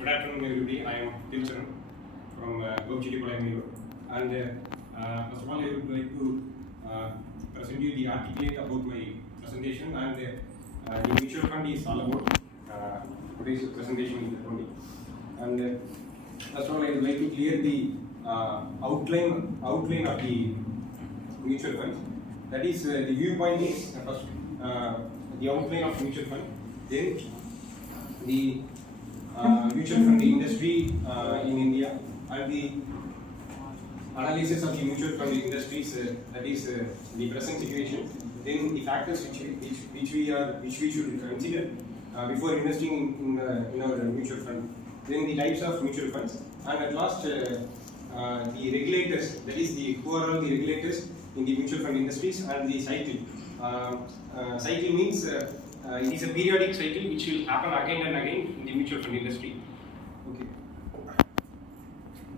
Good afternoon, everybody. I am Dilcharan from Gopchittipalayam, and first of all, I would like to present you the articulate about my presentation, and the mutual fund is all about today's presentation is only. And first of all, I would like to clear the outline of the mutual fund. That is, the viewpoint is first the outline of mutual fund, then the mutual fund industry in India, and the analysis of the mutual fund industries, that is the present situation, then the factors which we should consider before investing in our mutual fund, then the types of mutual funds, and at last the regulators, that is who are all the regulators in the mutual fund industries, and the cycle. Cycle means it is a periodic cycle which will happen again and again in the mutual fund industry. Okay.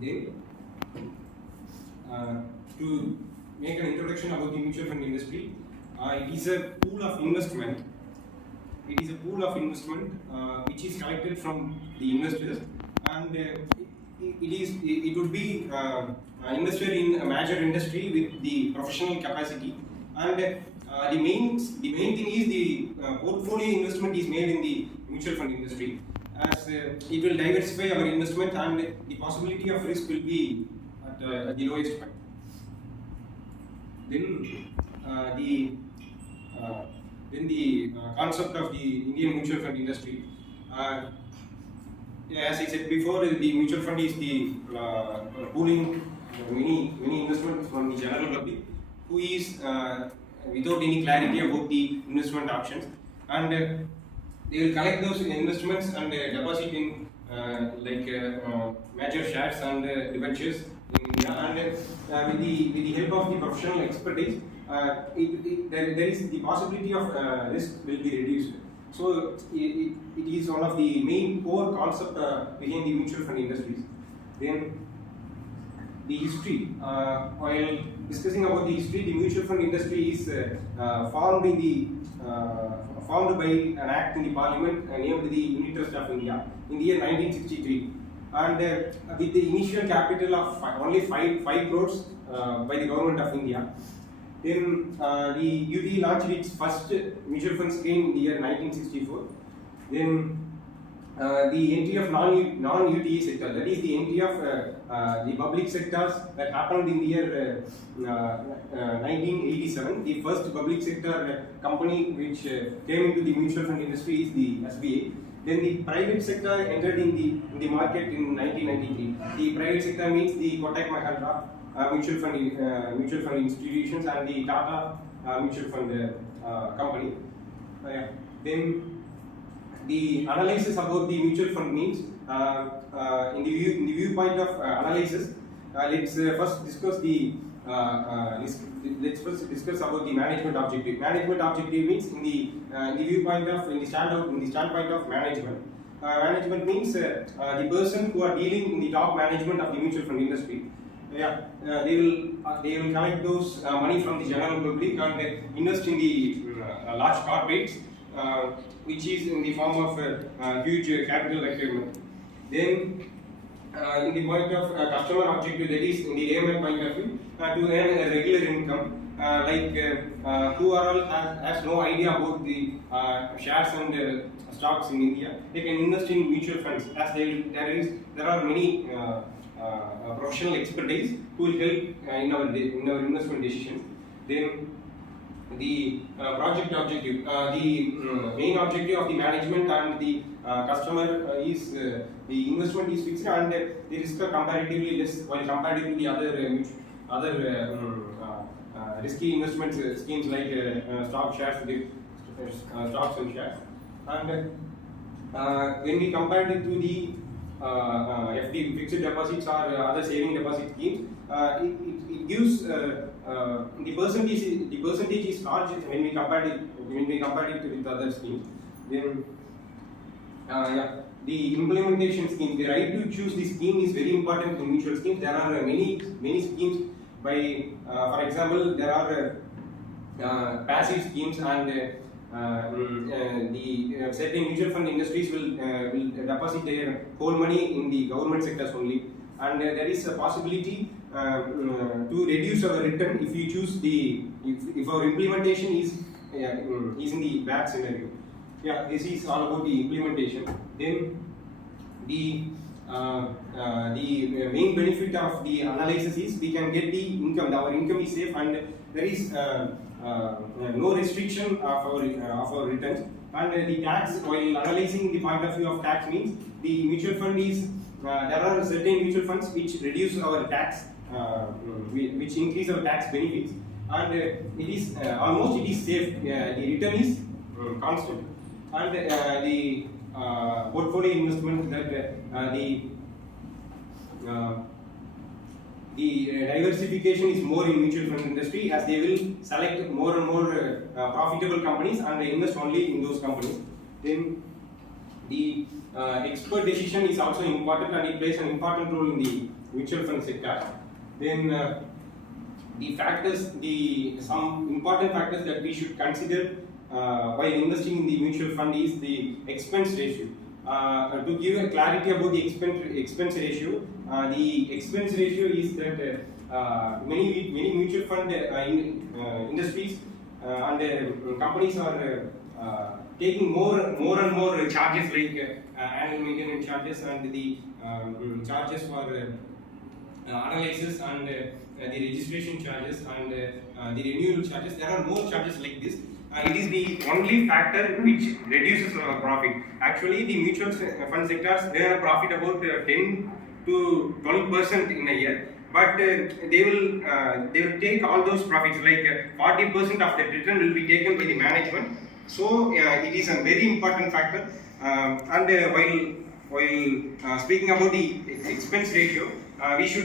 Then, to make an introduction about the mutual fund industry, it is a pool of investment. It is a pool of investment which is collected from the investors, and it would be invested in a major industry with the professional capacity, and the main thing is the portfolio investment is made in the mutual fund industry, as it will diversify our investment, and the possibility of risk will be at the lowest point. Then the concept of the Indian mutual fund industry. As I said before, the mutual fund is the pooling many investments from the general public, who is without any clarity about the investment options, and they will collect those investments and deposit in major shares and debentures in India, and with the help of the professional expertise, there is the possibility of risk will be reduced. So it is one of the main core concept behind the mutual fund industries. Then the history. While discussing about the history, the mutual fund industry is formed by an act in the Parliament named the Unit Trust of India in the year 1963, and with the initial capital of only 5 crores by the government of India. Then the UT launched its first mutual fund scheme in the year 1964. Then the entry of non-UTE sector, that is the entry of the public sectors, that happened in the year 1987. The first public sector company which came into the mutual fund industry is the SBA. Then the private sector entered in the market in 1993. The private sector means the Kotak Mahindra mutual fund institutions, and the Tata mutual fund company. Then the analysis about the mutual fund means, in the viewpoint of analysis, let's first discuss about the management objective. Management objective means in the standpoint of management. Management means the person who are dealing in the top management of the mutual fund industry. They will collect those money from the general public and invest in the large corporates, which is in the form of huge capital requirement. Then, in the point of customer objective, that is in the layman point of view, to earn a regular income, who are all has no idea about the shares and stocks in India, they can invest in mutual funds, as there are many professional expertise who will help in our investment decisions. Then the project objective, the main objective of the management and the customer is the investment is fixed, and the risk are comparatively less while compared to the other risky investment schemes like stocks and shares. And when we compare it to the FD, fixed deposits, or other saving deposit schemes, it gives the percentage is large when we compare it with other schemes. Then the implementation scheme, the right to choose the scheme is very important in mutual schemes. There are many schemes. For example, there are passive schemes, and certain mutual fund industries will deposit their whole money in the government sectors only, and there is a possibility to reduce our return if you choose if our implementation is in the bad scenario. Yeah, this is all about the implementation. Then the main benefit of the analysis is we can get the income. Our income is safe, and there is no restriction of our returns. And the tax, while analyzing the point of view of tax, means the mutual fund is there are certain mutual funds which reduce our tax, which increase our tax benefits, and it is almost safe. The return is constant, and the portfolio investment that the diversification is more in mutual fund industry, as they will select more and more profitable companies and invest only in those companies. Then the expert decision is also important, and it plays an important role in the mutual fund sector. Then the factors, some important factors that we should consider while investing in the mutual fund is the expense ratio. To give a clarity about the expense ratio, the expense ratio is that many mutual fund industries and companies are taking more and more charges, like annual maintenance charges and the charges for analysis and the registration charges and the renewal charges. There are more charges like this. It is the only factor which reduces our profit. Actually, the mutual fund sectors earn a profit about 10 to 12% in a year, but they will take all those profits, like 40% of the return will be taken by the management. So it is a very important factor. And while speaking about the expense ratio, we should